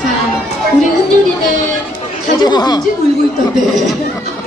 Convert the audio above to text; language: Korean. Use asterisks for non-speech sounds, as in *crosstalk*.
자, 우리 은율이는 가족이 빈집 울고 있던데. *laughs*